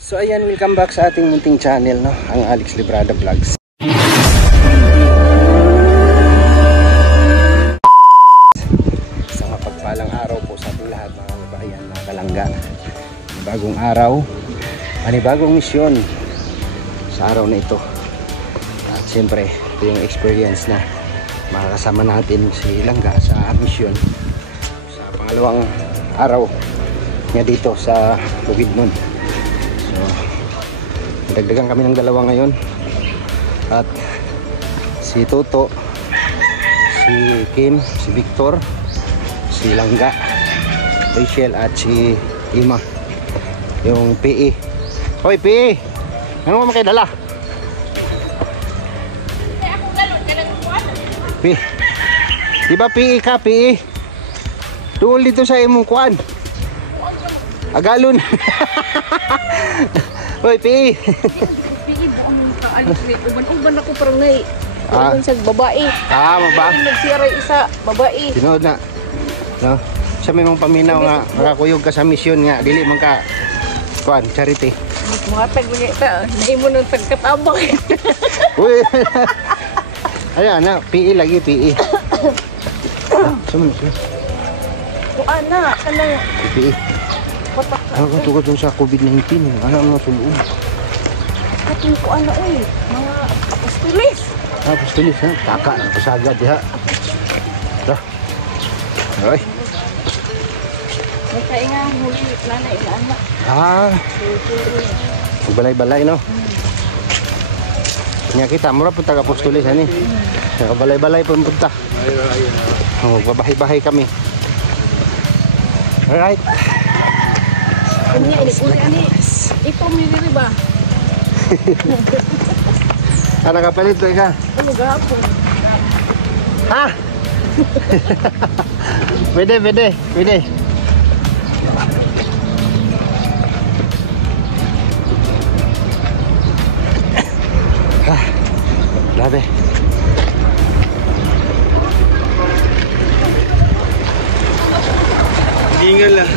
So ayan, welcome back sa ating munting channel, no? Ang Alex Librada Vlogs. Isang mapagpalang araw po sa ating lahat, mga kabayan, mga kalangga. Bagong araw, panibagong misyon sa araw na ito. At siyempre, ito yung experience na makakasama natin si Langga sa misyon sa pangalawang araw niya dito sa Bukidnon. So, dagdagan kami ng dalawa ngayon. At si Toto, si Kim, si Victor, si Langga, Rachel at si Ima, yung PE. Hoy PE, ano mo makidala? PE, diba PE ka, PE? Doon dito sa imong kuan Agalon. Hoy, PE. PE ba ang kaalis ni uban-uban ako parang nay. Uban sa babae. Maba. Nagsira isa babae. Tinood na. No. Sa may mong paminaw nga makakuyog ka sa misyon nga dili man ka kuan charity. Mga tag ta naimo nang tagkatabang. Uy. Ayan na, PE lagi PE. Sumunod siya. Kuan na kanang PE. Ano kung tugod sa COVID-19? Ano ang mga tuluon? Ating ko ano mga apostolis. Apostolis ha? Taka na, pasagad ha? Dah. Ay. May kaya nga huli na ilaan. Balay-balay no? Nya kita, mura punta ka apostolis ani. Balay-balay pun punta. Magbabahay-bahay kami. Alright. Ito may ba? Ano ka palit to ka? Ano gahapon? Ha? Pwede. Grabe. Gingal lah.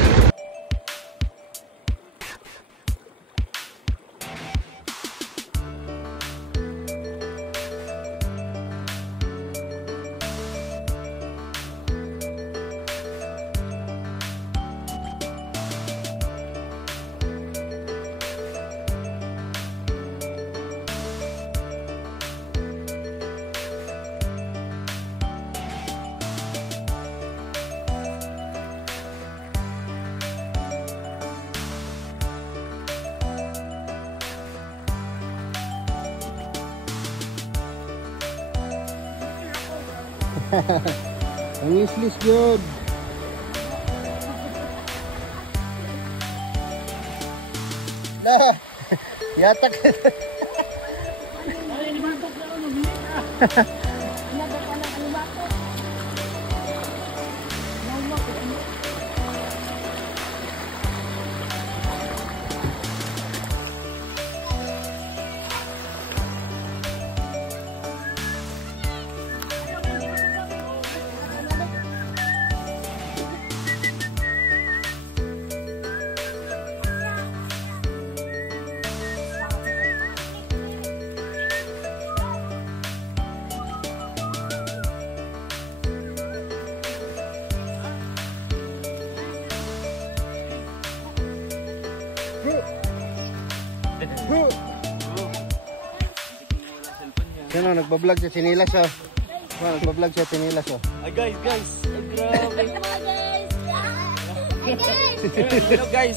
Ang islis good. Dah. Yatak. Sino nagbablog sa Sinilas oh? Nagbablog sa Sinilas oh. Ay guys, ay grabe.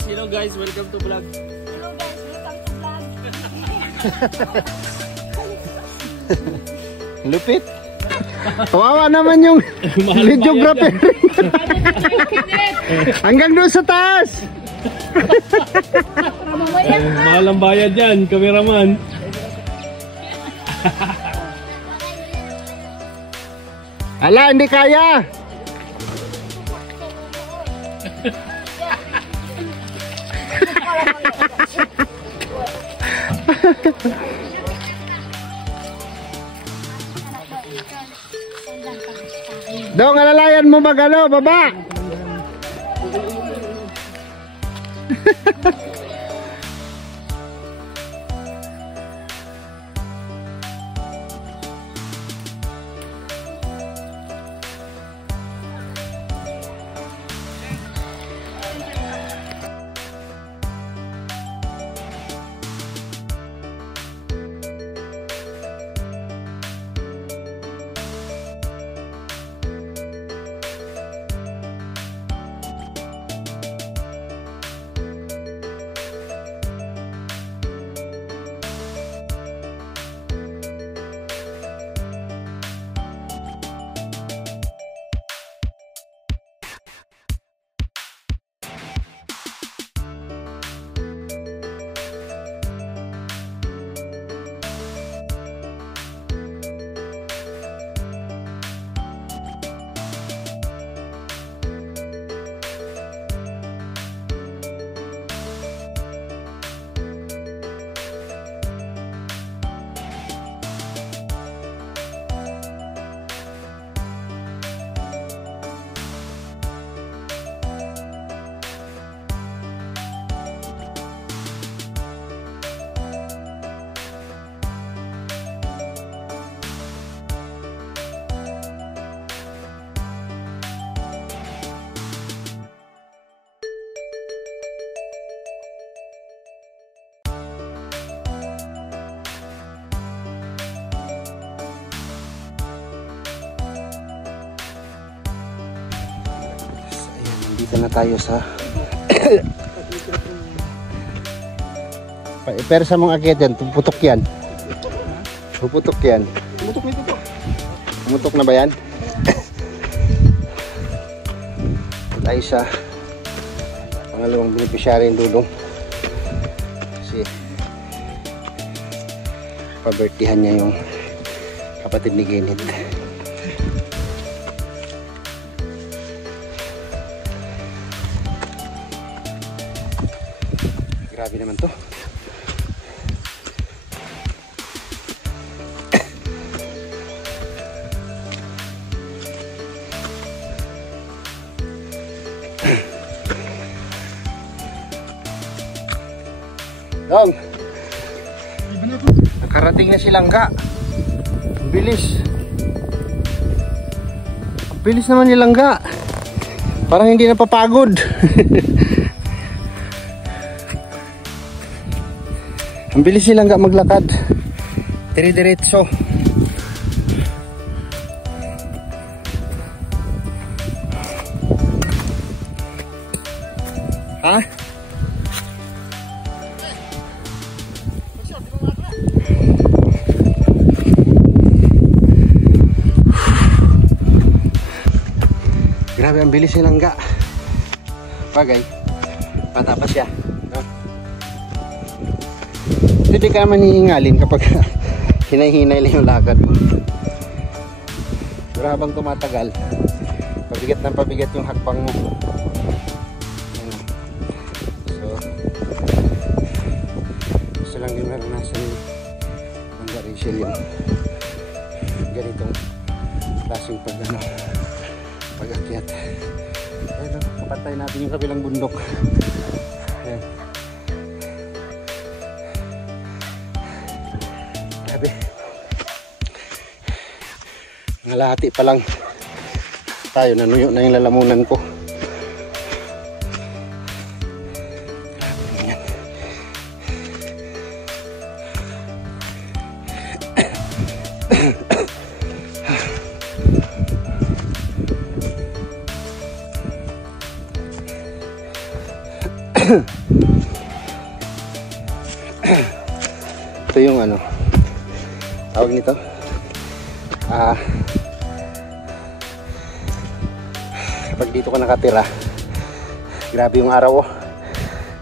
Hello guys, welcome to vlog. Hello guys, welcome to vlog. Lupit. Kawawa naman yung videographer. Hanggang doon sa taas. Mahal ang bayad yan, kameraman. Ala, hindi kaya. Dong, alalayan mo ba gano, baba? Dito na tayo sa pero sa mga akyat yan, puputok yan. Puputok yan. Pumutok nito to. Pumutok na ba yan? Tayo sa pangalawang beneficiary ng dulong. Kasi pabertihan niya yung kapatid ni Kenneth. Grabe naman to. Dong, nakarating na si Langga. Ang bilis. Ang bilis naman ni Langga. Parang hindi napapagod. Ang bilis ni Langga maglakad. Dire-diretso. Ha? Grabe, ang bilis ni Langga. Bagay, bata pa siya, no? Hindi ka naman hihingalin kapag hinay-hinay lang yung lakad mo. Pero habang tumatagal, pabigat ng pabigat yung hakbang mo. So, gusto lang yung naranasan ni Langga Rachel yung ganitong klaseng pag-akyat. Ayan, kapatay natin yung kabilang bundok. Ayan. Grabe. Ngalahati pa lang tayo, nanuyo na yung lalamunan ko. Ayan. Ito yung ano tawag nito, kapag dito ka nakatira, grabe yung araw,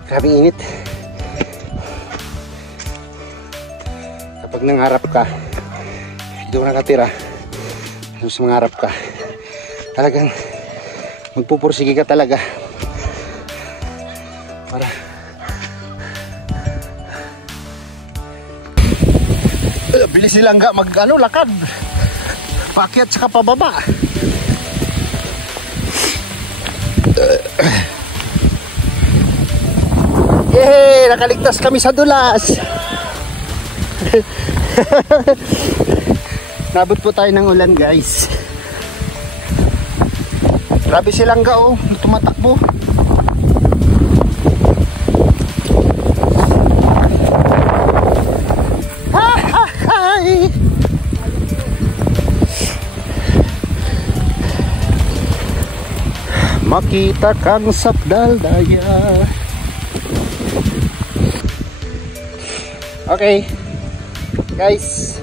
grabe init. Kapag nangarap ka dito ka nakatira, tapos mangarap ka, talagang magpupursige ka talaga para bilis silang nga mag lakad, paakyat saka pababa. Yay! Nakaligtas kami sa dulas. Nabot po tayo ng ulan, guys. Grabe silang nga, oh, tumatakbo. Makita kang sapdaldaya. Okay guys,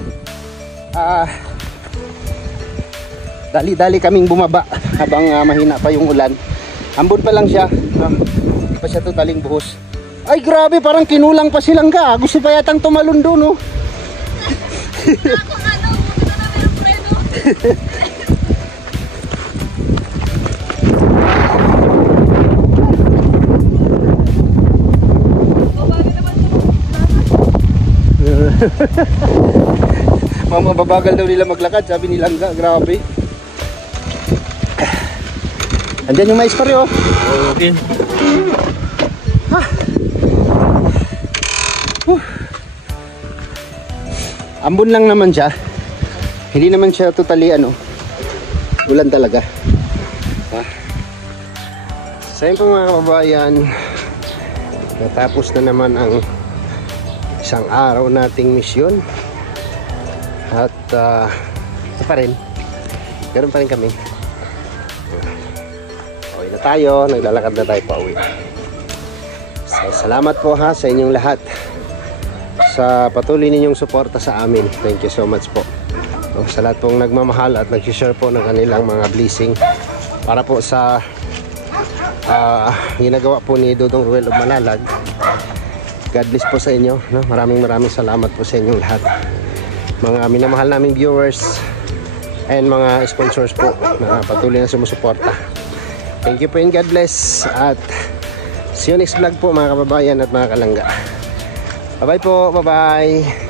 dali-dali kaming bumaba habang mahina pa yung ulan. Ambon pa lang siya, hindi pa siya totaling buhos. Ay grabe, parang kinulang pa silang ka. Gusto pa yatang tumalon doon, oh. Mababagal daw nila maglakad, sabi ni Langga. Grabe. Andyan yung mais pare, oh. Okay. Ambon lang naman siya. Hindi naman siya totally ulan talaga. Sa inyo mga kababayan, natapos na naman ang isang araw nating misyon. At ito pa rin, meron pa rin kami. Okay na tayo. tayo, naglalakad na tayo pa uwi. So, salamat po ha sa inyong lahat sa patuloy ninyong suporta sa amin. Thank you so much po. Sa lahat pong nagmamahal at nag-share po ng kanilang mga blessing para po sa ginagawa po ni Dudong Ruel of Malalag. God bless po sa inyo, no? Maraming salamat po sa inyong lahat, mga minamahal naming viewers and mga sponsors po na patuloy na sumusuporta. Thank you po and God bless, at see you next vlog po mga kababayan at mga kalangga. Bye bye po, bye bye.